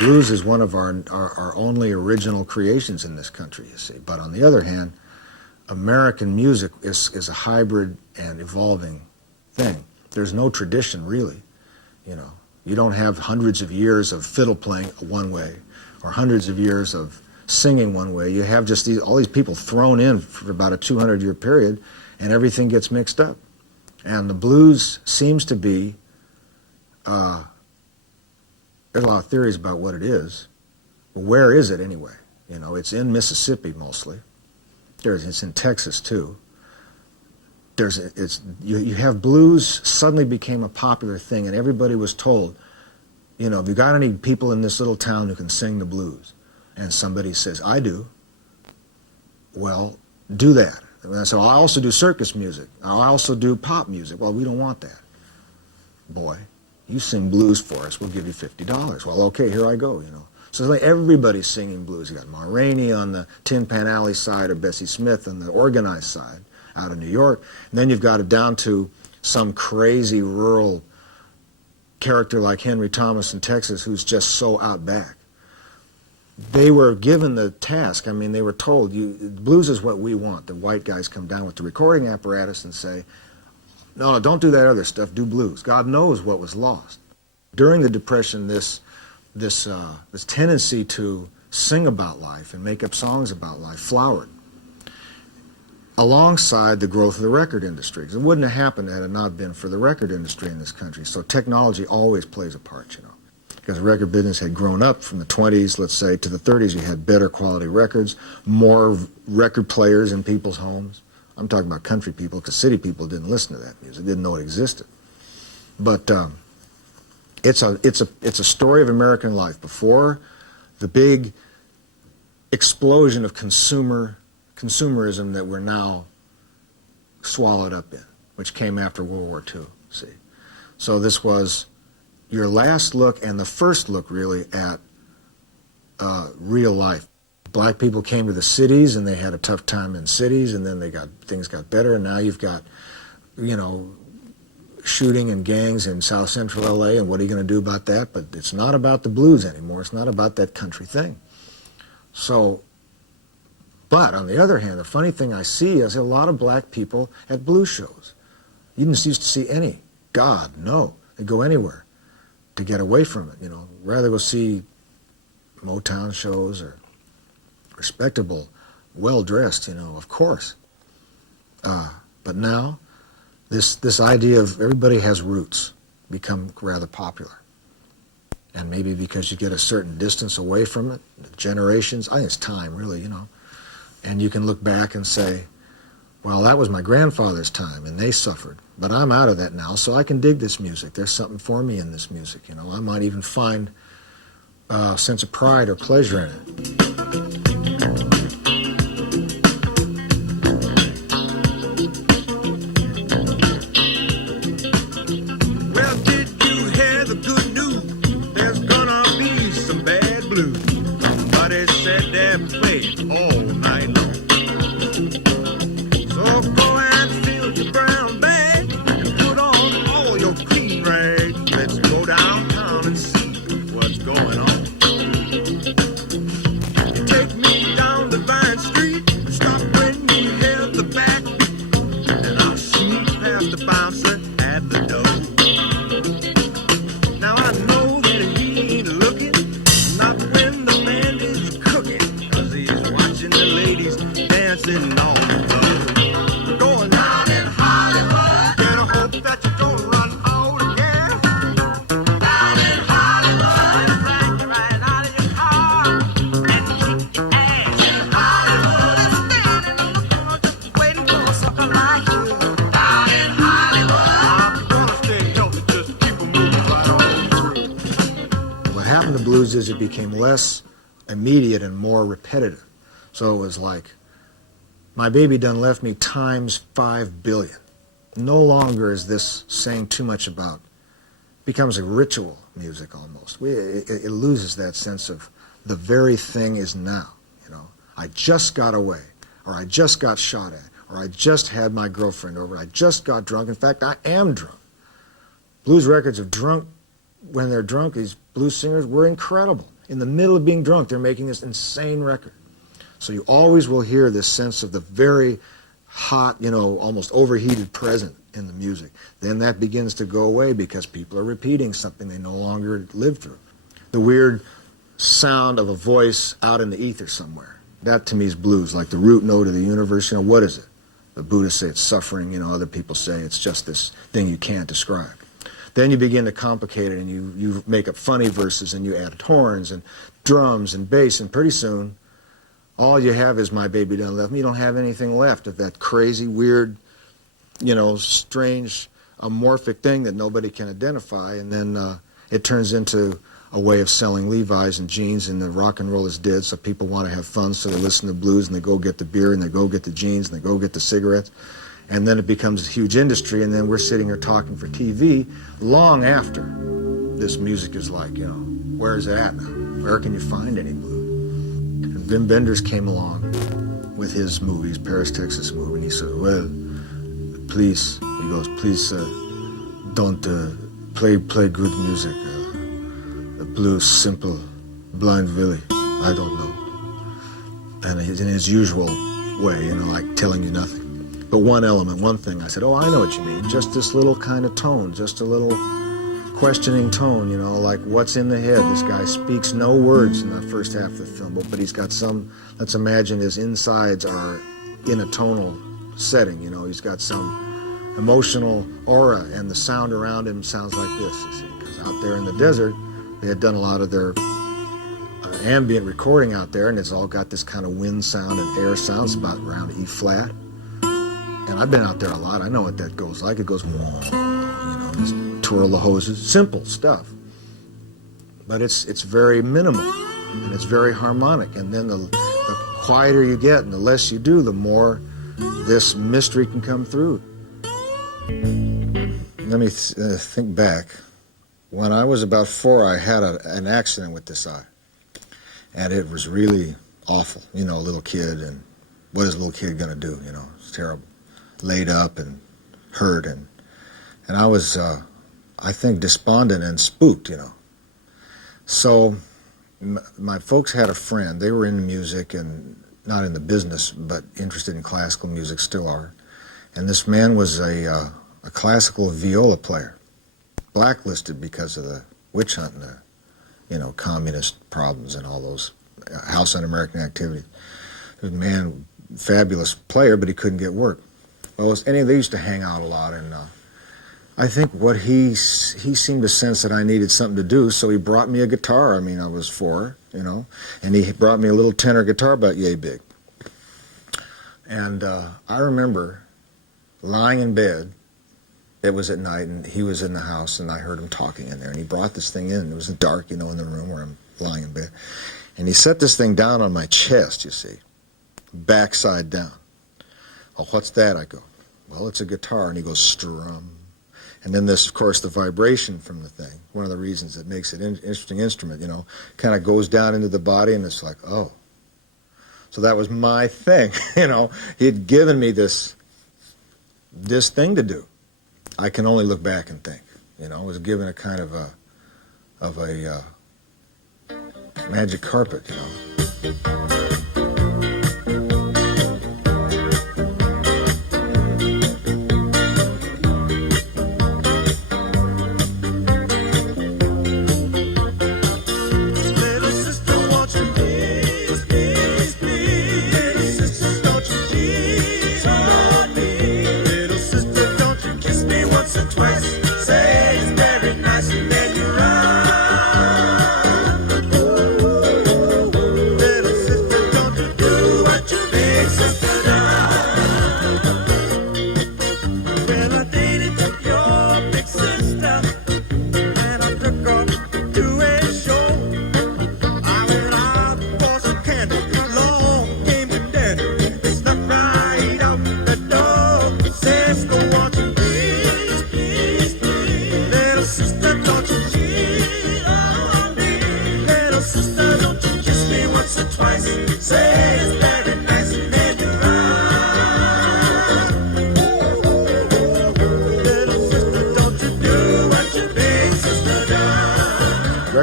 blues is one of our only original creations in this country, you see. But on the other hand, American music is a hybrid and evolving thing. There's no tradition, really, you know. You don't have hundreds of years of fiddle playing one way or hundreds of years of singing one way. You have just all these people thrown in for about a 200-year period, and everything gets mixed up. And the blues seems to be, there's a lot of theories about what it is. Where is it anyway? You know, it's in Mississippi mostly. It's in Texas too. You have blues suddenly became a popular thing, and everybody was told, you know, have you got any people in this little town who can sing the blues? And somebody says, I do. Well, do that. And so I also do circus music. I also do pop music. Well, we don't want that. Boy, you sing blues for us, we'll give you $50. Well, okay, here I go, you know. So it's like everybody's singing blues. You got Ma Rainey on the Tin Pan Alley side, or Bessie Smith on the organized side out of New York. And then you've got it down to some crazy rural character like Henry Thomas in Texas, who's just so out back. They were given the task. I mean, they were told, blues is what we want. The white guys come down with the recording apparatus and say, no, don't do that other stuff, do blues. God knows what was lost. During the Depression, this tendency to sing about life and make up songs about life flowered alongside the growth of the record industry. It wouldn't have happened had it not been for the record industry in this country. So technology always plays a part, you know. Because the record business had grown up from the 20s, let's say, to the 30s. You had better quality records, more record players in people's homes. I'm talking about country people, because city people didn't listen to that music, didn't know it existed. But it's a story of American life before the big explosion of consumerism that we're now swallowed up in, which came after World War II. See, so this was your last look and the first look, really, at real life. Black people came to the cities, and they had a tough time in cities, and then things got better, and now you've got, you know, shooting and gangs in South Central LA, and what are you going to do about that? But it's not about the blues anymore. It's not about that country thing. So, but on the other hand, the funny thing I see is a lot of black people at blues shows. You didn't used to see any. God, no. They'd go anywhere to get away from it, you know. Rather go see Motown shows or respectable, well-dressed, you know, of course. But now, this idea of everybody has roots become rather popular. And maybe because you get a certain distance away from it, generations, I think it's time, really, you know. And you can look back and say, well, that was my grandfather's time, and they suffered. But I'm out of that now, so I can dig this music. There's something for me in this music, you know. I might even find a sense of pride or pleasure in it. Is it became less immediate and more repetitive. So it was like, my baby done left me times 5 billion. No longer is this saying too much about, becomes a ritual music almost. It loses that sense of the very thing is now, you know. I just got away, or I just got shot at, or I just had my girlfriend over, I just got drunk. In fact, I am drunk. Blues records of drunk, when they're drunk, these blues singers were incredible. In the middle of being drunk, they're making this insane record. So you always will hear this sense of the very hot, almost overheated present in the music. Then that begins to go away because people are repeating something they no longer live through. The weird sound of a voice out in the ether somewhere. That to me is blues, like the root note of the universe. What is it? The Buddhists say it's suffering, other people say it's just this thing you can't describe. Then you begin to complicate it and you make up funny verses and you add horns and drums and bass, and pretty soon all you have is My Baby Done Left Me. You don't have anything left of that crazy, weird, strange, amorphic thing that nobody can identify, and then it turns into a way of selling Levi's and jeans, and the rock and roll is dead, so people want to have fun, so they listen to blues, and they go get the beer, and they go get the jeans, and they go get the cigarettes, and then it becomes a huge industry, and then we're sitting here talking for TV long after this music is like, where is it at now? Where can you find any blues? And Vim Benders came along with his movies, Paris, Texas movie, and he said, well, please, don't play good music. Blues, simple, blind Willie, I don't know. And he's in his usual way, like telling you nothing. But one thing, I said, oh, I know what you mean. Just this little kind of tone, just a little questioning tone, like what's in the head. This guy speaks no words in the first half of the film, but he's got some, let's imagine his insides are in a tonal setting, he's got some emotional aura, and the sound around him sounds like this, you see, because out there in the desert, they had done a lot of their ambient recording out there, and it's all got this kind of wind sound and air sounds about around E flat. And I've been out there a lot. I know what that goes like. It goes, just twirl the hoses. Simple stuff. But it's very minimal, and it's very harmonic. And then the quieter you get and the less you do, the more this mystery can come through. Let me think back. When I was about 4, I had an accident with this eye, and it was really awful. A little kid, and what is a little kid going to do? It's terrible. Laid up and hurt, and I was, I think, despondent and spooked, So my folks had a friend. They were in music and not in the business, but interested in classical music, still are. And this man was a classical viola player. Blacklisted because of the witch hunt and the, communist problems and all those House Un-American activities. The man, fabulous player, but he couldn't get work. Well, they used to hang out a lot, and I think what he seemed to sense that I needed something to do, so he brought me a guitar. I was 4, and he brought me a little tenor guitar about yay big. And I remember lying in bed. It was at night, and he was in the house, and I heard him talking in there, and he brought this thing in. It was dark, in the room where I'm lying in bed. And he set this thing down on my chest, you see, backside down. Oh, what's that? I go, well, it's a guitar. And he goes, strum. And then this, of course, the vibration from the thing, one of the reasons it makes it an interesting instrument, kind of goes down into the body, and it's like, oh. So that was my thing, He had given me this thing to do. I can only look back and think, I was given a kind of a magic carpet,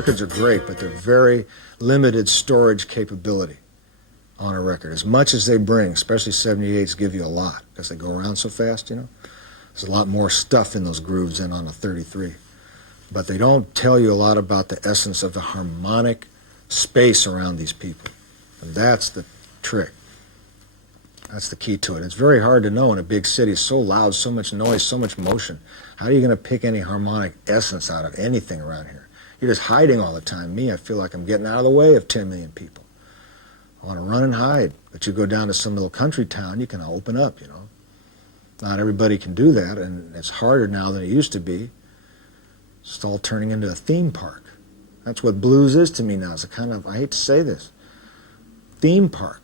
records are great, but they're very limited storage capability on a record. As much as they bring, especially 78s, give you a lot because they go around so fast, you know. There's a lot more stuff in those grooves than on a 33. But they don't tell you a lot about the essence of the harmonic space around these people. And that's the trick. That's the key to it. It's very hard to know in a big city. It's so loud, so much noise, so much motion. How are you going to pick any harmonic essence out of anything around here? You're just hiding all the time. Me, I feel like I'm getting out of the way of 10 million people. I want to run and hide. But you go down to some little country town, you can open up, you know. Not everybody can do that, and it's harder now than it used to be. It's all turning into a theme park. That's what blues is to me now. It's a kind of, I hate to say this, theme park.